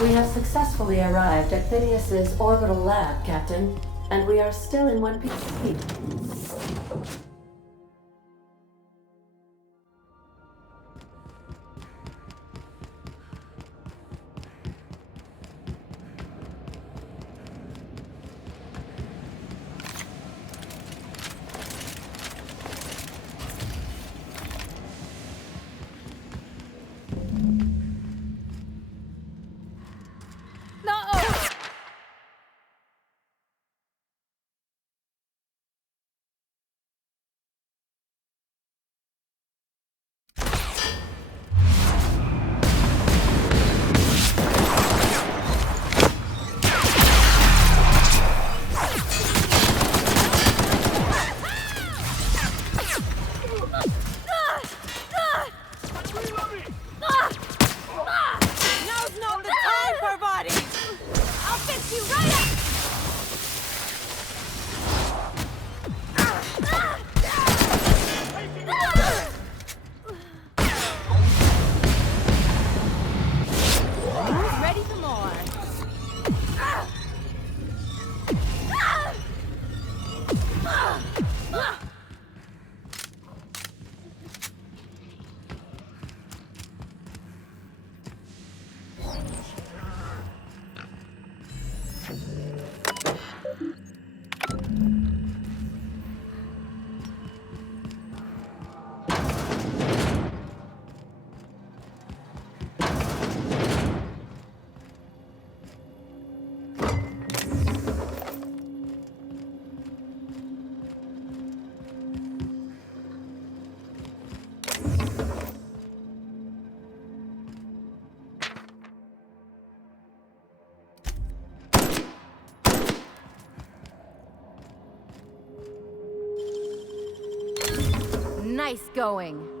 We have successfully arrived at Phineas's orbital lab, Captain, and we are still in one piece. Nice going.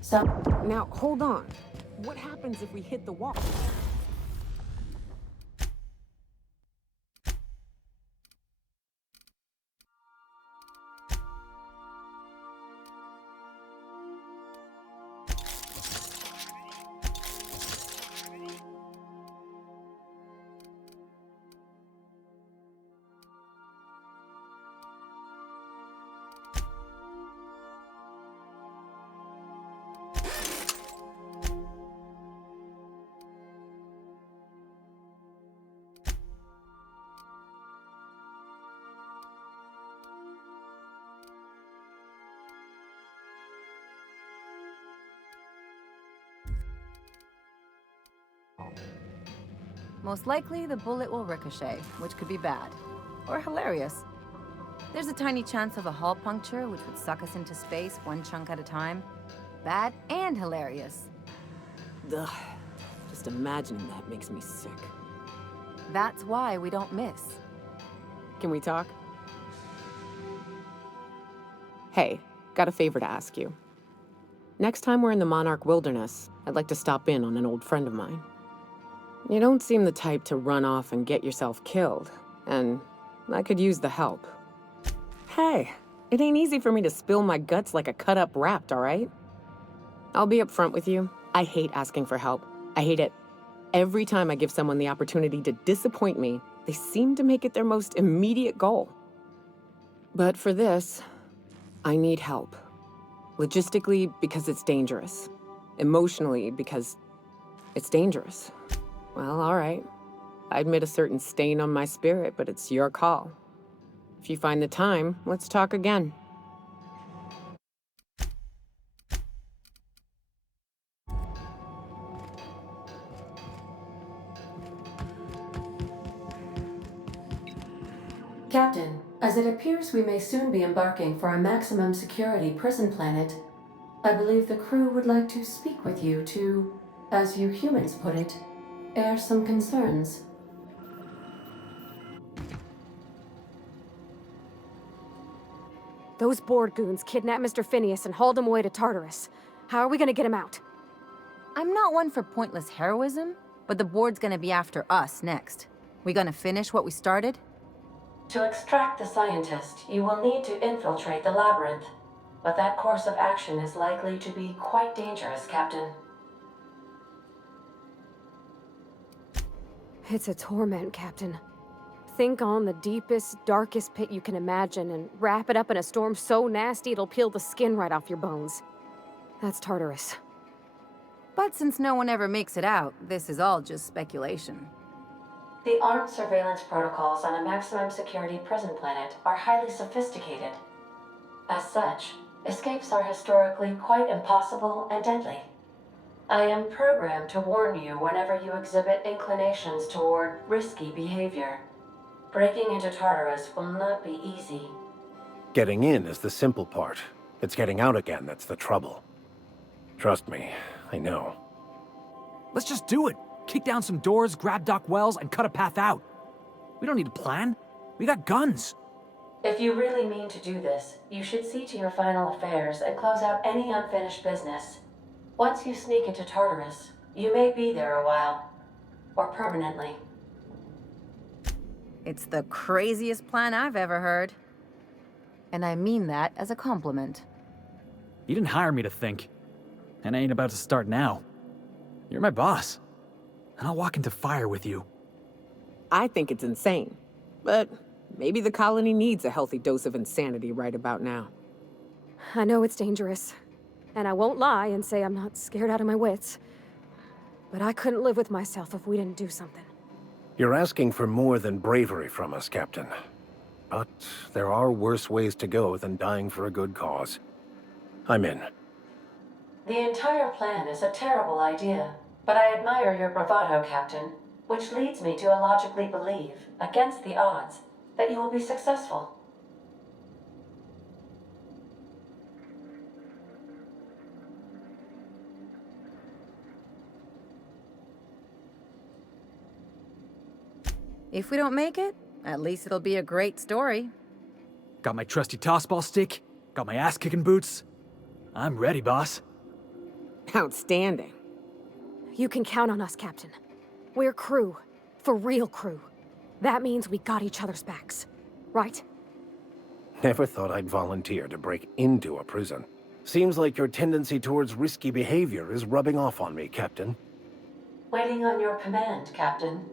Some Now, hold on. What happens if we hit the wall? Most likely, the bullet will ricochet, which could be bad. Or hilarious. There's a tiny chance of a hull puncture, which would suck us into space one chunk at a time. Bad and hilarious. Ugh. Just imagining that makes me sick. That's why we don't miss. Can we talk? Hey, got a favor to ask you. Next time we're in the Monarch Wilderness, I'd like to stop in on an old friend of mine. You don't seem the type to run off and get yourself killed, and I could use the help. Hey, it ain't easy for me to spill my guts like a cut-up rat, all right? I'll be upfront with you. I hate asking for help. I hate it. Every time I give someone the opportunity to disappoint me, they seem to make it their most immediate goal. But for this, I need help. Logistically, because it's dangerous. Emotionally, because it's dangerous. Well, all right. I admit a certain stain on my spirit, but it's your call. If you find the time, let's talk again. Captain, as it appears we may soon be embarking for a maximum security prison planet, I believe the crew would like to speak with you to, as you humans put it, air some concerns. Those board goons kidnapped Mr. Phineas and hauled him away to Tartarus. How are we gonna get him out? I'm not one for pointless heroism, but the board's gonna be after us next. We gonna finish what we started? To extract the scientist, you will need to infiltrate the labyrinth. But that course of action is likely to be quite dangerous, Captain. It's a torment, Captain. Think on the deepest, darkest pit you can imagine and wrap it up in a storm so nasty it'll peel the skin right off your bones. That's Tartarus. But since no one ever makes it out, this is all just speculation. The armed surveillance protocols on a maximum security prison planet are highly sophisticated. As such, escapes are historically quite impossible and deadly. I am programmed to warn you whenever you exhibit inclinations toward risky behavior. Breaking into Tartarus will not be easy. Getting in is the simple part. It's getting out again that's the trouble. Trust me, I know. Let's just do it. Kick down some doors, grab Doc Wells, and cut a path out. We don't need a plan. We got guns. If you really mean to do this, you should see to your final affairs and close out any unfinished business. Once you sneak into Tartarus, you may be there a while. Or permanently. It's the craziest plan I've ever heard. And I mean that as a compliment. You didn't hire me to think. And I ain't about to start now. You're my boss. And I'll walk into fire with you. I think it's insane. But maybe the colony needs a healthy dose of insanity right about now. I know it's dangerous. And I won't lie and say I'm not scared out of my wits. But I couldn't live with myself if we didn't do something. You're asking for more than bravery from us, Captain. But there are worse ways to go than dying for a good cause. I'm in. The entire plan is a terrible idea, but I admire your bravado, Captain, which leads me to illogically believe, against the odds, that you will be successful. If we don't make it, at least it'll be a great story. Got my trusty tossball stick, got my ass-kicking boots. I'm ready, boss. Outstanding. You can count on us, Captain. We're crew. For real crew. That means we got each other's backs. Right? Never thought I'd volunteer to break into a prison. Seems like your tendency towards risky behavior is rubbing off on me, Captain. Waiting on your command, Captain.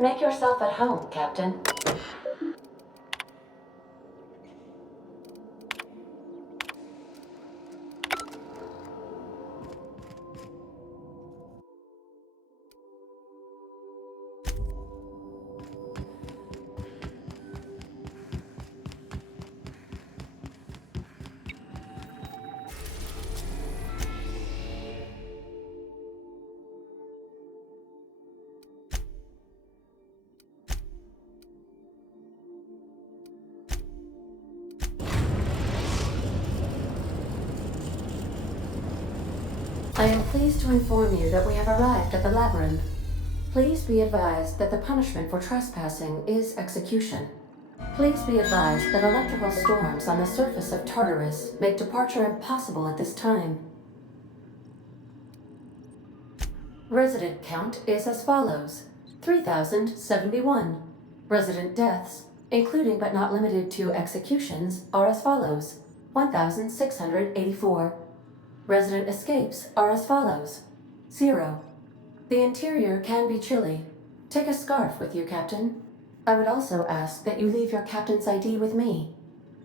Make yourself at home, Captain. I am pleased to inform you that we have arrived at the labyrinth. Please be advised that the punishment for trespassing is execution. Please be advised that electrical storms on the surface of Tartarus make departure impossible at this time. Resident count is as follows: 3,071. Resident deaths, including but not limited to executions, are as follows: 1,684. Resident escapes are as follows: 0. The interior can be chilly. Take a scarf with you, Captain. I would also ask that you leave your captain's ID with me,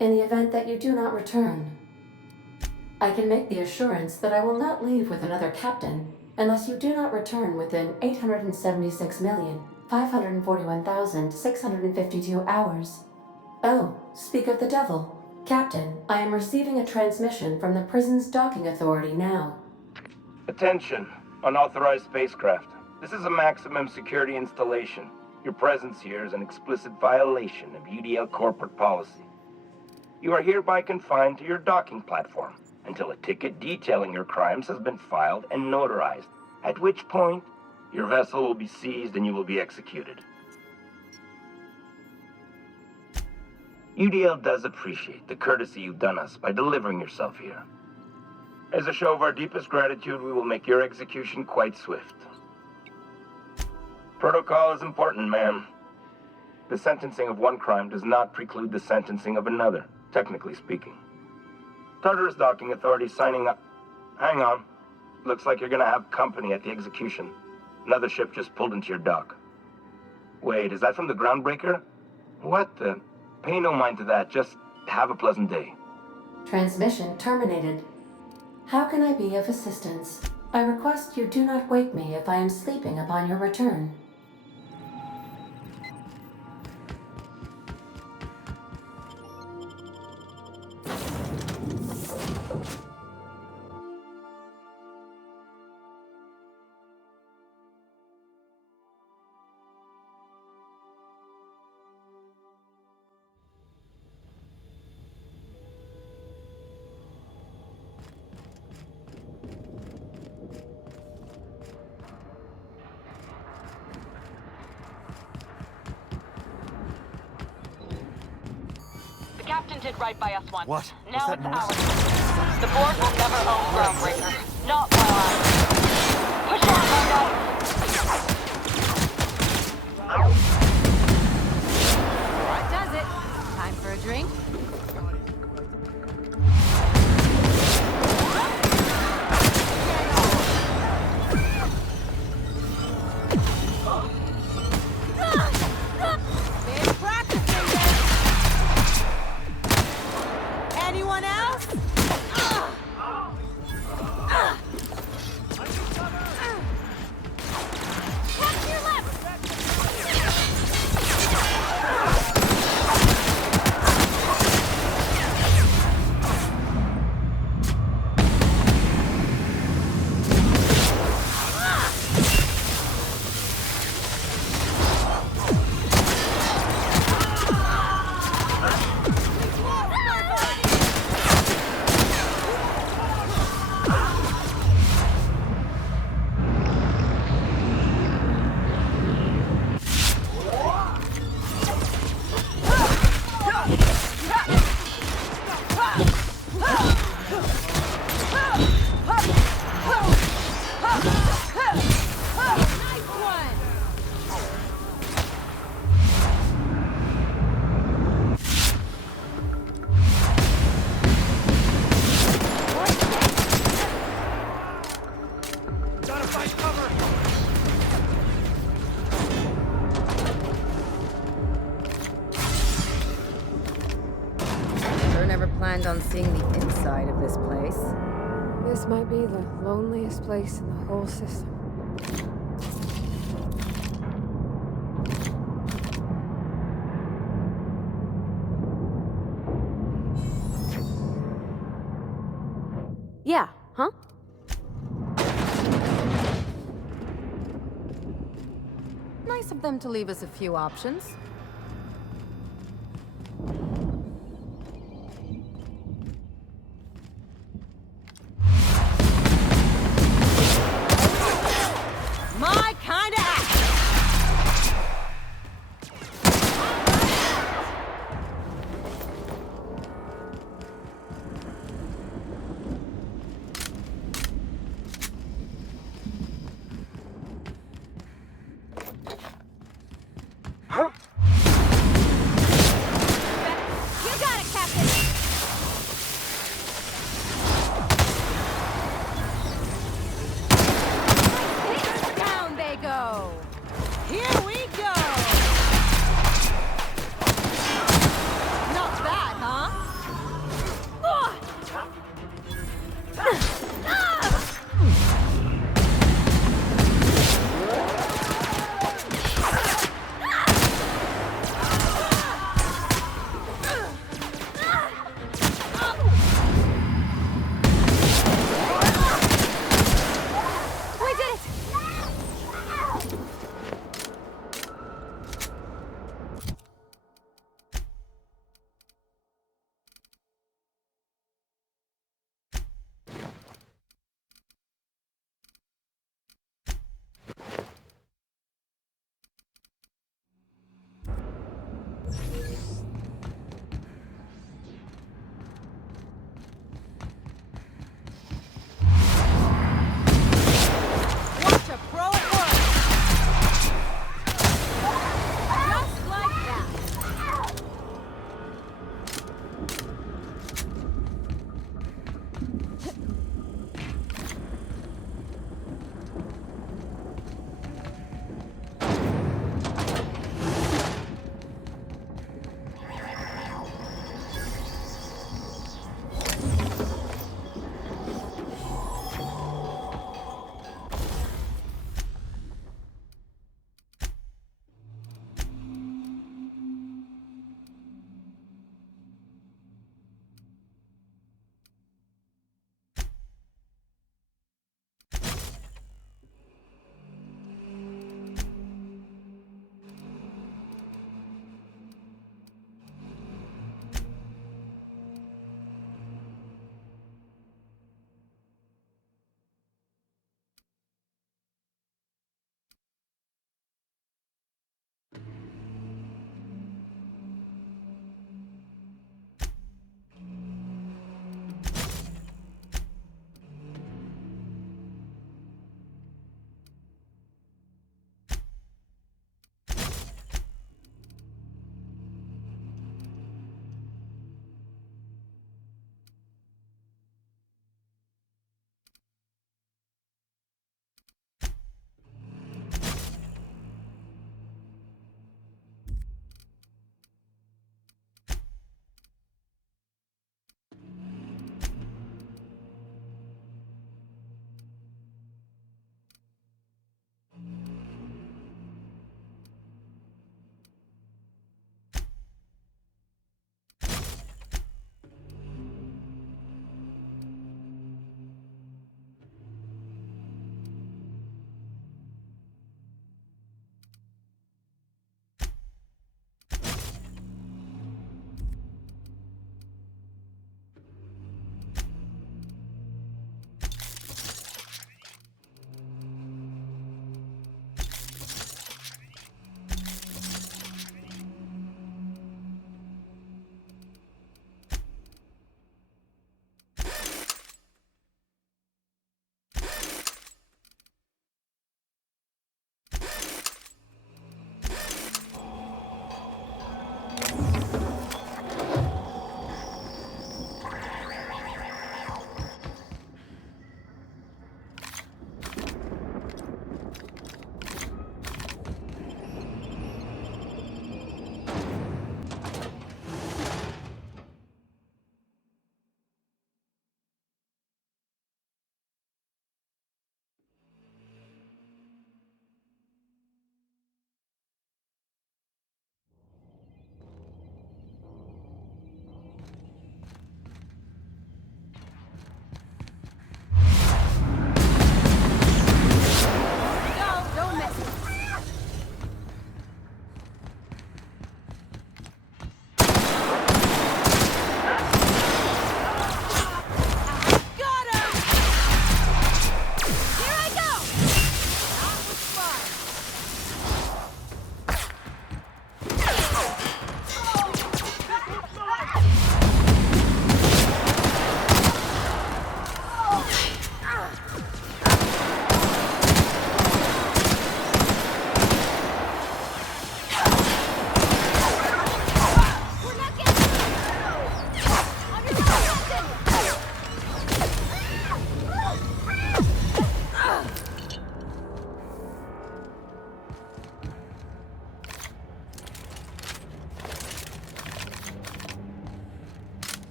in the event that you do not return. I can make the assurance that I will not leave with another captain unless you do not return within 876,541,652 hours. Oh, speak of the devil. Captain, I am receiving a transmission from the prison's docking authority now. Attention, unauthorized spacecraft. This is a maximum security installation. Your presence here is an explicit violation of UDL corporate policy. You are hereby confined to your docking platform until a ticket detailing your crimes has been filed and notarized, at which point your vessel will be seized and you will be executed. UDL does appreciate the courtesy you've done us by delivering yourself here. As a show of our deepest gratitude, we will make your execution quite swift. Protocol is important, ma'am. The sentencing of one crime does not preclude the sentencing of another, technically speaking. Tartarus Docking Authority signing up. Hang on. Looks like you're gonna have company at the execution. Another ship just pulled into your dock. Wait, is that from the Groundbreaker? What the... Pay no mind to that, just have a pleasant day. Transmission terminated. How can I be of assistance? I request you do not wake me if I am sleeping upon your return. Captain did right by us once. What? Now What's that it's noise? ours. The board will never own Groundbreaker. Not while I'm... Push on, my guy! That does it. Time for a drink? Been practicing this. Anyone else? Watch your left! mind on seeing the inside of this place? This might be the loneliest place in the whole system. Yeah, huh? Nice of them to leave us a few options. My kind of act!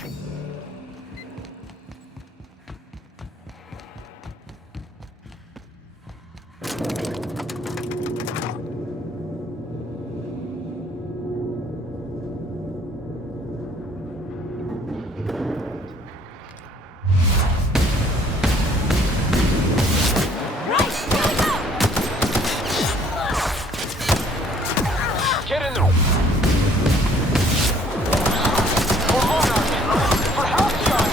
Get in there! For Monarch! For Halcyon!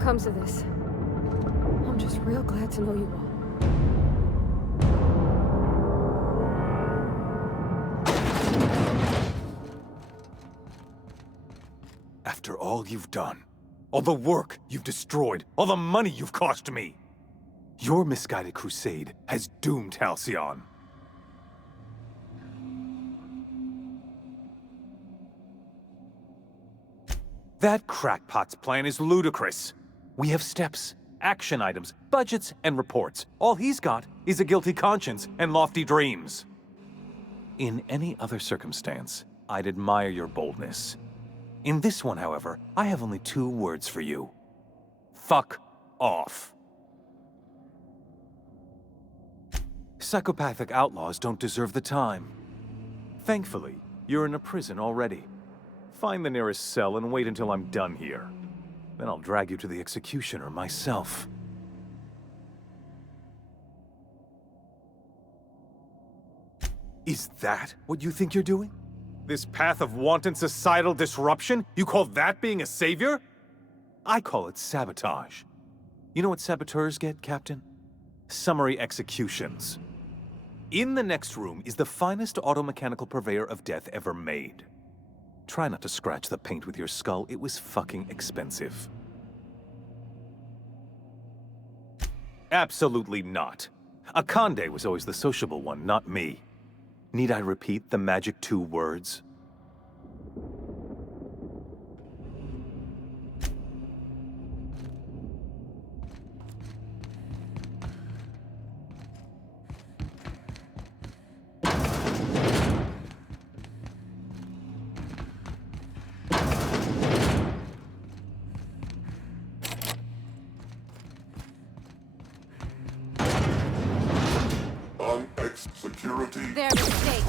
it comes to this, I'm just real glad to know you all. After all you've done, all the work you've destroyed, all the money you've cost me, your misguided crusade has doomed Halcyon. That crackpot's plan is ludicrous. We have steps, action items, budgets, and reports. All he's got is a guilty conscience and lofty dreams. In any other circumstance, I'd admire your boldness. In this one, however, I have only 2 words for you. Fuck off. Psychopathic outlaws don't deserve the time. Thankfully, you're in a prison already. Find the nearest cell and wait until I'm done here. Then I'll drag you to the executioner myself. Is that what you think you're doing? This path of wanton societal disruption? You call that being a savior? I call it sabotage. You know what saboteurs get, Captain? Summary executions. In the next room is the finest automechanical purveyor of death ever made. Try not to scratch the paint with your skull, it was fucking expensive. Absolutely not. Akande was always the sociable one, not me. Need I repeat the magic 2 words? Security. Their mistake.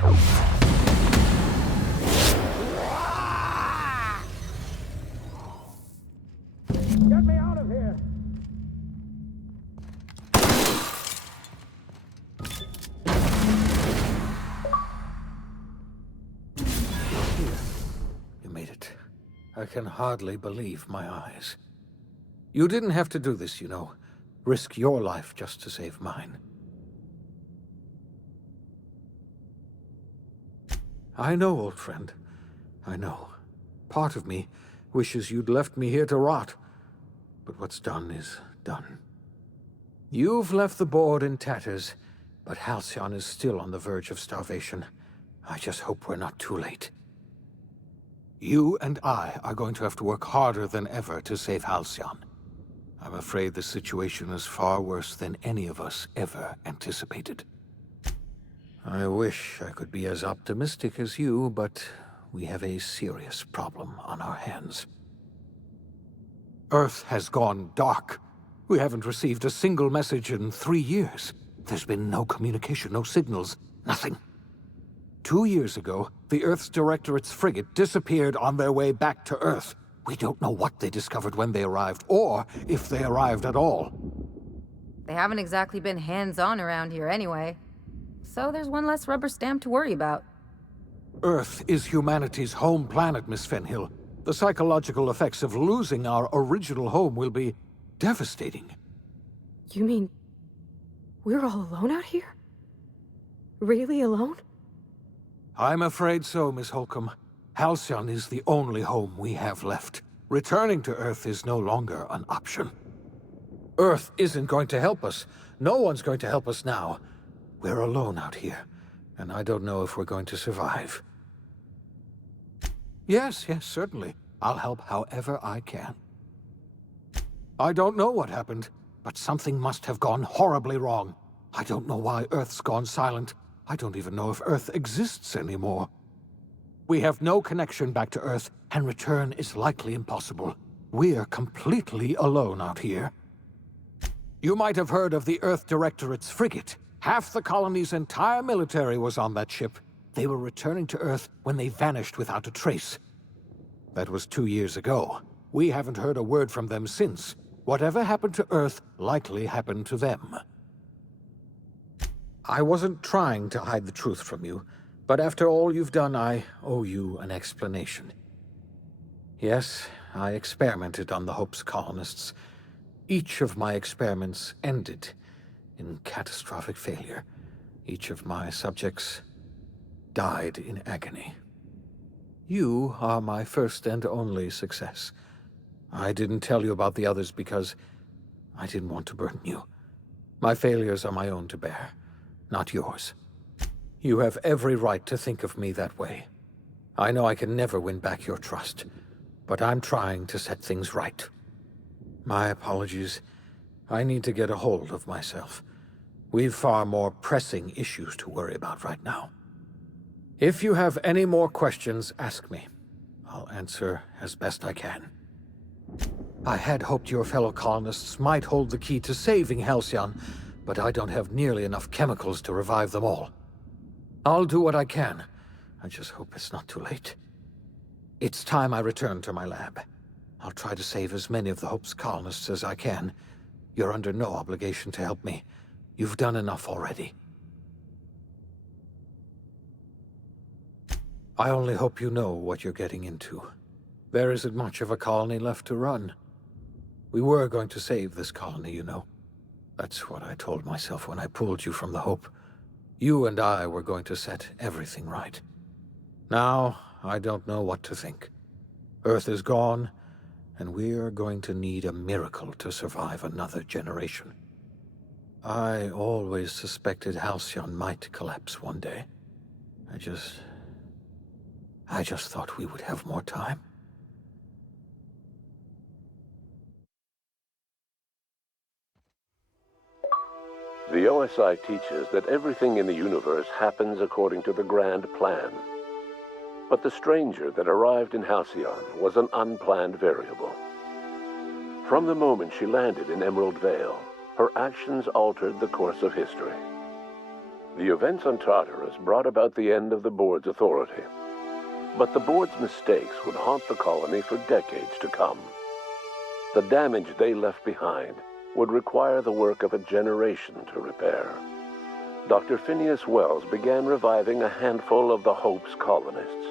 nothing. Get me out of here! You made it. I can hardly believe my eyes. You didn't have to do this, you know. Risk your life just to save mine. I know, old friend. I know. Part of me wishes you'd left me here to rot. But what's done is done. You've left the board in tatters, but Halcyon is still on the verge of starvation. I just hope we're not too late. You and I are going to have to work harder than ever to save Halcyon. I'm afraid the situation is far worse than any of us ever anticipated. I wish I could be as optimistic as you, but we have a serious problem on our hands. Earth has gone dark. We haven't received a single message in 3 years. There's been no communication, no signals, nothing. 2 years ago, the Earth's Directorate's frigate disappeared on their way back to Earth. We don't know what they discovered when they arrived, or if they arrived at all. They haven't exactly been hands-on around here anyway. So there's one less rubber stamp to worry about. Earth is humanity's home planet, Miss Fenhill. The psychological effects of losing our original home will be devastating. You mean we're all alone out here? Really alone? I'm afraid so, Miss Holcomb. Halcyon is the only home we have left. Returning to Earth is no longer an option. Earth isn't going to help us. No one's going to help us now. We're alone out here, and I don't know if we're going to survive. Yes, certainly. I'll help however I can. I don't know what happened, but something must have gone horribly wrong. I don't know why Earth's gone silent. I don't even know if Earth exists anymore. We have no connection back to Earth, and return is likely impossible. We're completely alone out here. You might have heard of the Earth Directorate's frigate. Half the colony's entire military was on that ship. They were returning to Earth when they vanished without a trace. That was 2 years ago. We haven't heard a word from them since. Whatever happened to Earth likely happened to them. I wasn't trying to hide the truth from you, but after all you've done, I owe you an explanation. Yes, I experimented on the Hope's colonists. Each of my experiments ended in catastrophic failure. Each of my subjects died in agony. You are my first and only success. I didn't tell you about the others because I didn't want to burden you. My failures are my own to bear, not yours. You have every right to think of me that way. I know I can never win back your trust, but I'm trying to set things right. My apologies. I need to get a hold of myself. We've far more pressing issues to worry about right now. If you have any more questions, ask me. I'll answer as best I can. I had hoped your fellow colonists might hold the key to saving Halcyon, but I don't have nearly enough chemicals to revive them all. I'll do what I can. I just hope it's not too late. It's time I return to my lab. I'll try to save as many of the Hope's colonists as I can. You're under no obligation to help me. You've done enough already. I only hope you know what you're getting into. There isn't much of a colony left to run. We were going to save this colony, you know. That's what I told myself when I pulled you from the Hope. You and I were going to set everything right. Now, I don't know what to think. Earth is gone, and we're going to need a miracle to survive another generation. I always suspected Halcyon might collapse one day. I just thought we would have more time. The OSI teaches that everything in the universe happens according to the grand plan. But the stranger that arrived in Halcyon was an unplanned variable. From the moment she landed in Emerald Vale, her actions altered the course of history. The events on Tartarus brought about the end of the board's authority. But the board's mistakes would haunt the colony for decades to come. The damage they left behind would require the work of a generation to repair. Dr. Phineas Wells began reviving a handful of the Hope's colonists: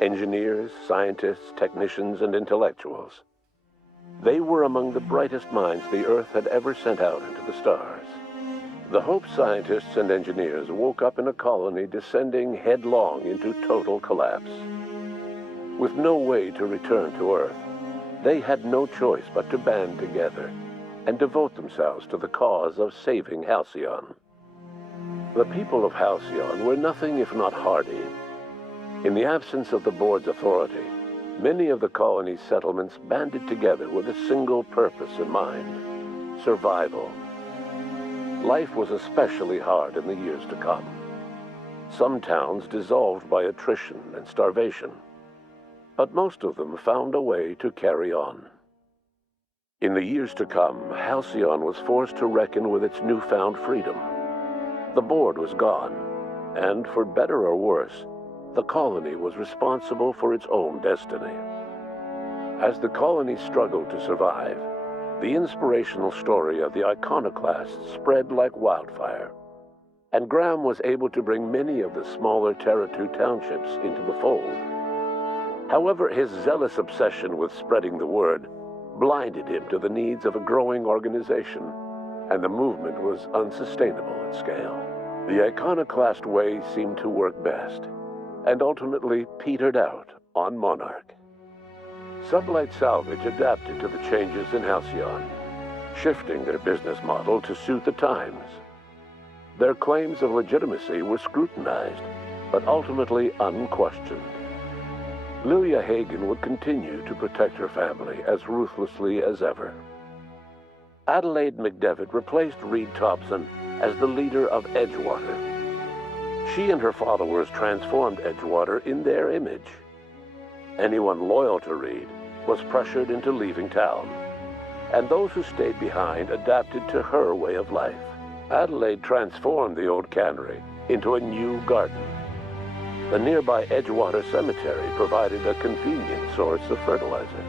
engineers, scientists, technicians, and intellectuals. They were among the brightest minds the Earth had ever sent out into the stars. The Hope scientists and engineers woke up in a colony descending headlong into total collapse. With no way to return to Earth, they had no choice but to band together and devote themselves to the cause of saving Halcyon. The people of Halcyon were nothing if not hardy. In the absence of the board's authority, many of the colony's settlements banded together with a single purpose in mind: survival. Life was especially hard in the years to come. Some towns dissolved by attrition and starvation, but most of them found a way to carry on. In the years to come, Halcyon was forced to reckon with its newfound freedom. The board was gone, and for better or worse, the colony was responsible for its own destiny. As the colony struggled to survive, the inspirational story of the iconoclasts spread like wildfire, and Graham was able to bring many of the smaller Terra-2 townships into the fold. However, his zealous obsession with spreading the word blinded him to the needs of a growing organization, and the movement was unsustainable at scale. The iconoclast way seemed to work best, and ultimately petered out on Monarch. Sublight Salvage adapted to the changes in Halcyon, shifting their business model to suit the times. Their claims of legitimacy were scrutinized, but ultimately unquestioned. Lilia Hagen would continue to protect her family as ruthlessly as ever. Adelaide McDevitt replaced Reed Thompson as the leader of Edgewater. She and her followers transformed Edgewater in their image. Anyone loyal to Reed was pressured into leaving town, and those who stayed behind adapted to her way of life. Adelaide transformed the old cannery into a new garden. The nearby Edgewater Cemetery provided a convenient source of fertilizer.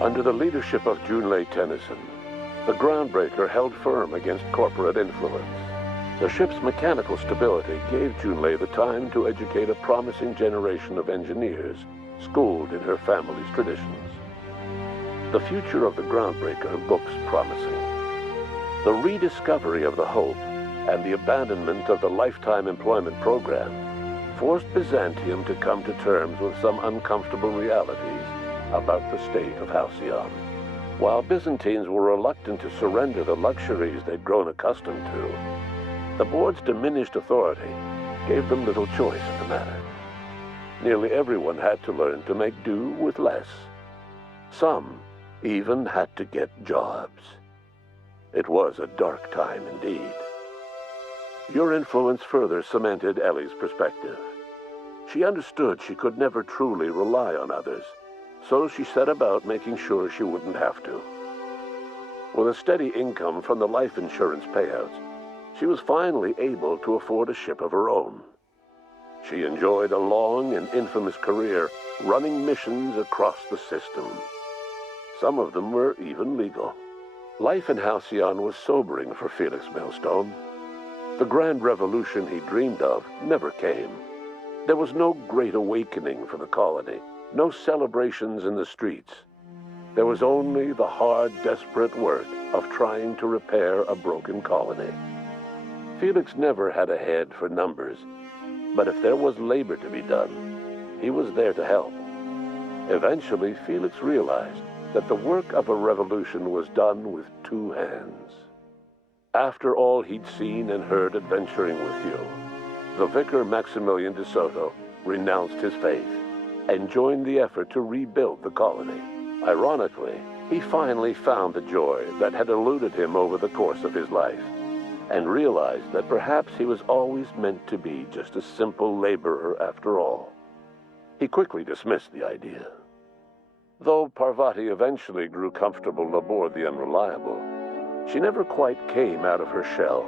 Under the leadership of Junlei Tennyson, the Groundbreaker held firm against corporate influence. The ship's mechanical stability gave Junlei the time to educate a promising generation of engineers schooled in her family's traditions. The future of the Groundbreaker looks promising. The rediscovery of the Hope and the abandonment of the lifetime employment program forced Byzantium to come to terms with some uncomfortable realities about the state of Halcyon. While Byzantines were reluctant to surrender the luxuries they'd grown accustomed to, the board's diminished authority gave them little choice in the matter. Nearly everyone had to learn to make do with less. Some even had to get jobs. It was a dark time indeed. Your influence further cemented Ellie's perspective. She understood she could never truly rely on others, so she set about making sure she wouldn't have to. With a steady income from the life insurance payouts, she was finally able to afford a ship of her own. She enjoyed a long and infamous career running missions across the system. Some of them were even legal. Life in Halcyon was sobering for Felix Millstone. The grand revolution he dreamed of never came. There was no great awakening for the colony, no celebrations in the streets. There was only the hard, desperate work of trying to repair a broken colony. Felix never had a head for numbers, but if there was labor to be done, he was there to help. Eventually, Felix realized that the work of a revolution was done with two hands. After all he'd seen and heard adventuring with you, the vicar Maximilian de Soto renounced his faith and joined the effort to rebuild the colony. Ironically, he finally found the joy that had eluded him over the course of his life, and realized that perhaps he was always meant to be just a simple laborer after all. He quickly dismissed the idea. Though Parvati eventually grew comfortable aboard the Unreliable, she never quite came out of her shell.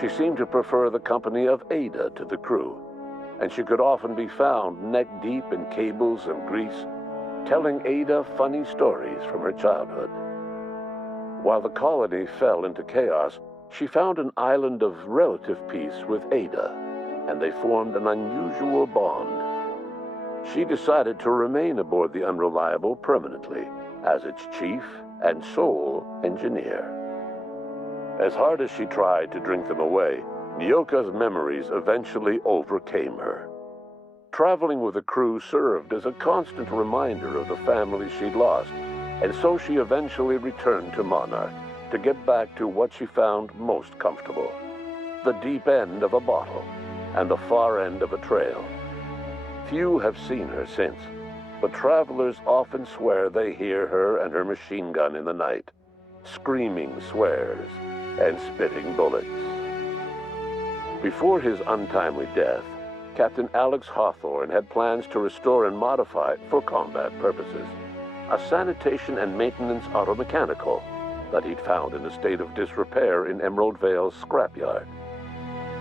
She seemed to prefer the company of Ada to the crew, and she could often be found neck-deep in cables and grease, telling Ada funny stories from her childhood. While the colony fell into chaos, she found an island of relative peace with Ada, and they formed an unusual bond. She decided to remain aboard the Unreliable permanently as its chief and sole engineer. As hard as she tried to drink them away, Nyoka's memories eventually overcame her. Traveling with the crew served as a constant reminder of the family she'd lost, and so she eventually returned to Monarch to get back to what she found most comfortable: the deep end of a bottle and the far end of a trail. Few have seen her since, but travelers often swear they hear her and her machine gun in the night, screaming swears and spitting bullets. Before his untimely death, Captain Alex Hawthorne had plans to restore and modify, for combat purposes, a sanitation and maintenance automechanical that he'd found in a state of disrepair in Emerald Vale's scrapyard.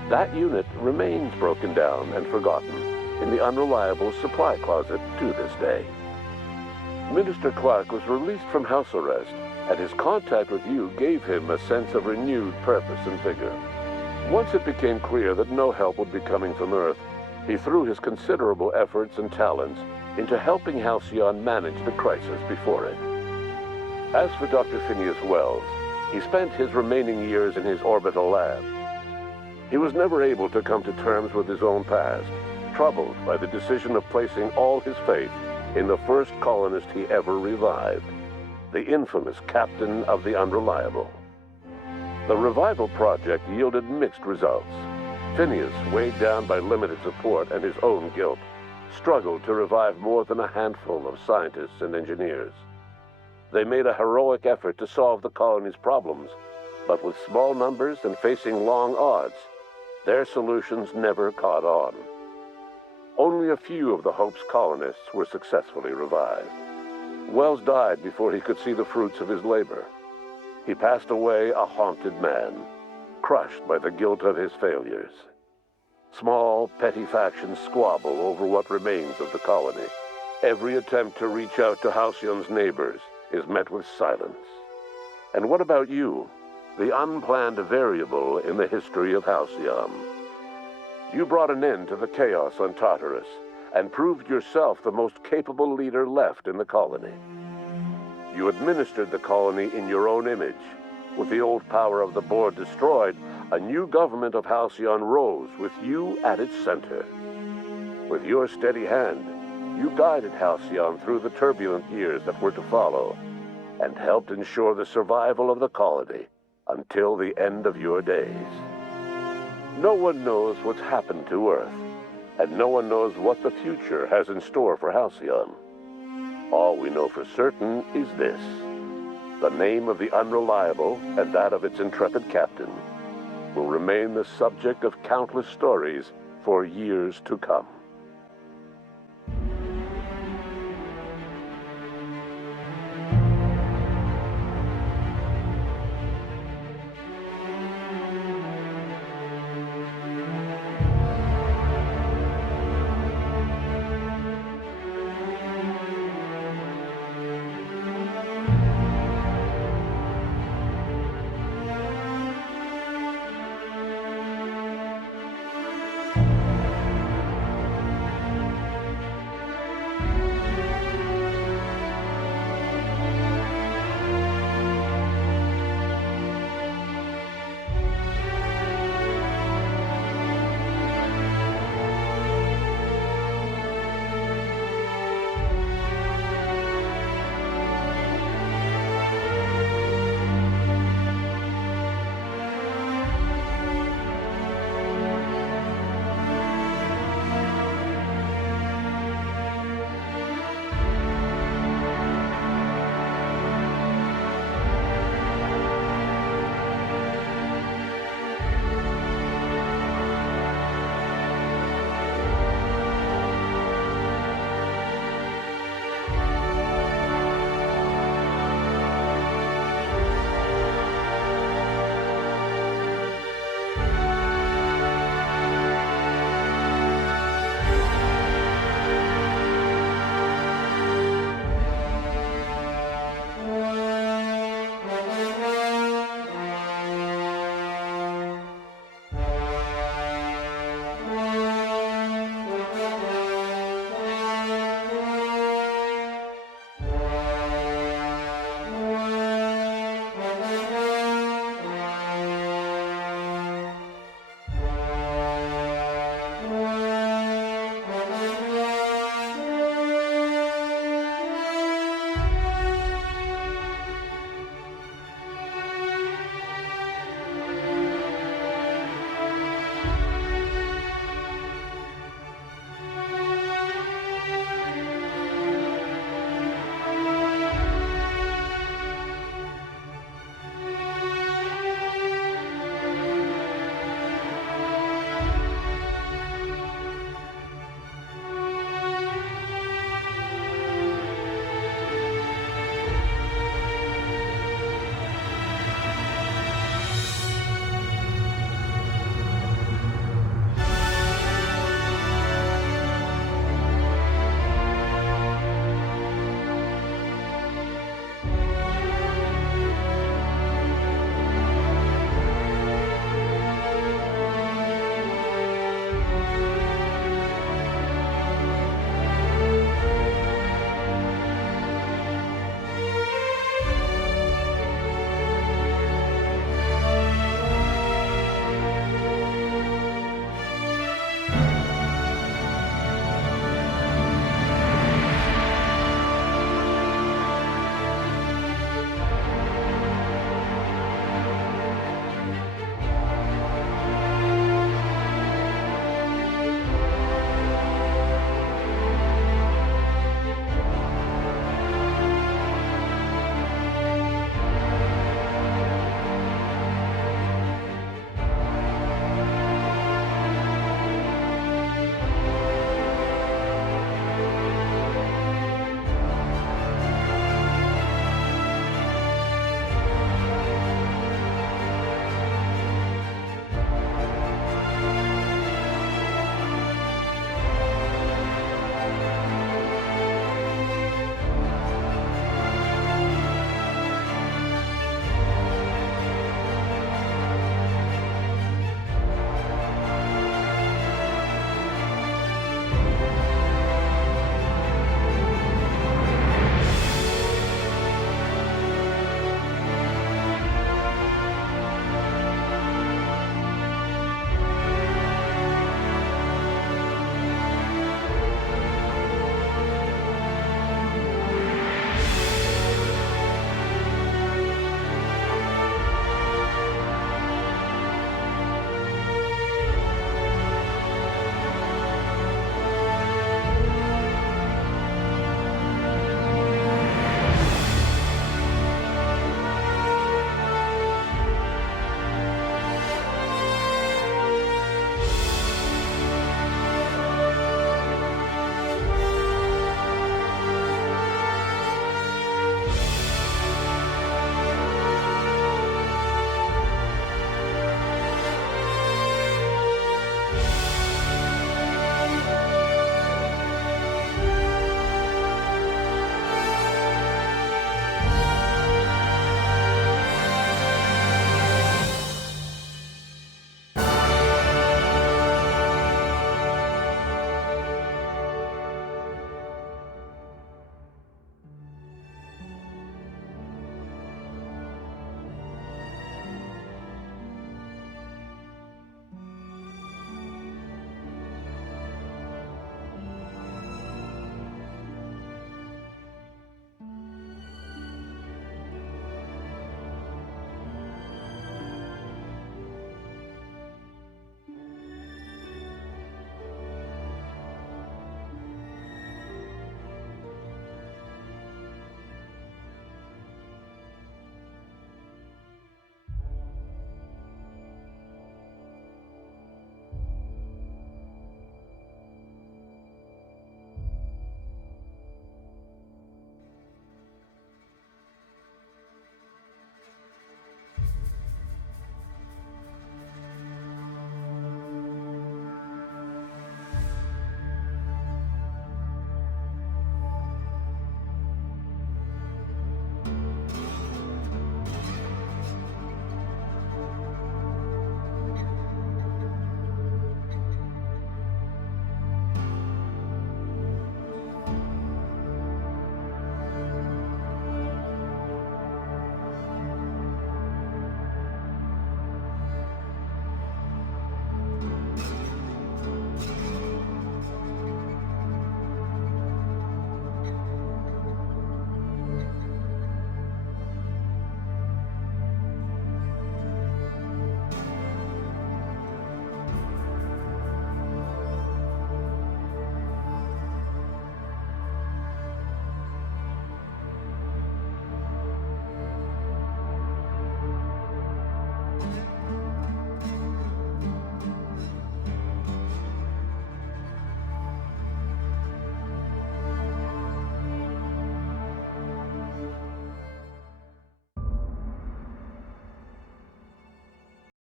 That unit remains broken down and forgotten in the Unreliable supply closet to this day. Minister Clark was released from house arrest, and his contact with you gave him a sense of renewed purpose and vigor. Once it became clear that no help would be coming from Earth, he threw his considerable efforts and talents into helping Halcyon manage the crisis before it. As for Dr. Phineas Wells, he spent his remaining years in his orbital lab. He was never able to come to terms with his own past, troubled by the decision of placing all his faith in the first colonist he ever revived, the infamous captain of the Unreliable. The revival project yielded mixed results. Phineas, weighed down by limited support and his own guilt, struggled to revive more than a handful of scientists and engineers. They made a heroic effort to solve the colony's problems, but with small numbers and facing long odds, their solutions never caught on. Only a few of the Hope's colonists were successfully revived. Wells died before he could see the fruits of his labor. He passed away a haunted man, crushed by the guilt of his failures. Small, petty factions squabble over what remains of the colony. Every attempt to reach out to Halcyon's neighbors is met with silence. And what about you, the unplanned variable in the history of Halcyon? You brought an end to the chaos on Tartarus and proved yourself the most capable leader left in the colony. You administered the colony in your own image. With the old power of the board destroyed, a new government of Halcyon rose with you at its center. With your steady hand, you guided Halcyon through the turbulent years that were to follow, and helped ensure the survival of the colony until the end of your days. No one knows what's happened to Earth, and no one knows what the future has in store for Halcyon. All we know for certain is this: the name of the Unreliable and that of its intrepid captain will remain the subject of countless stories for years to come.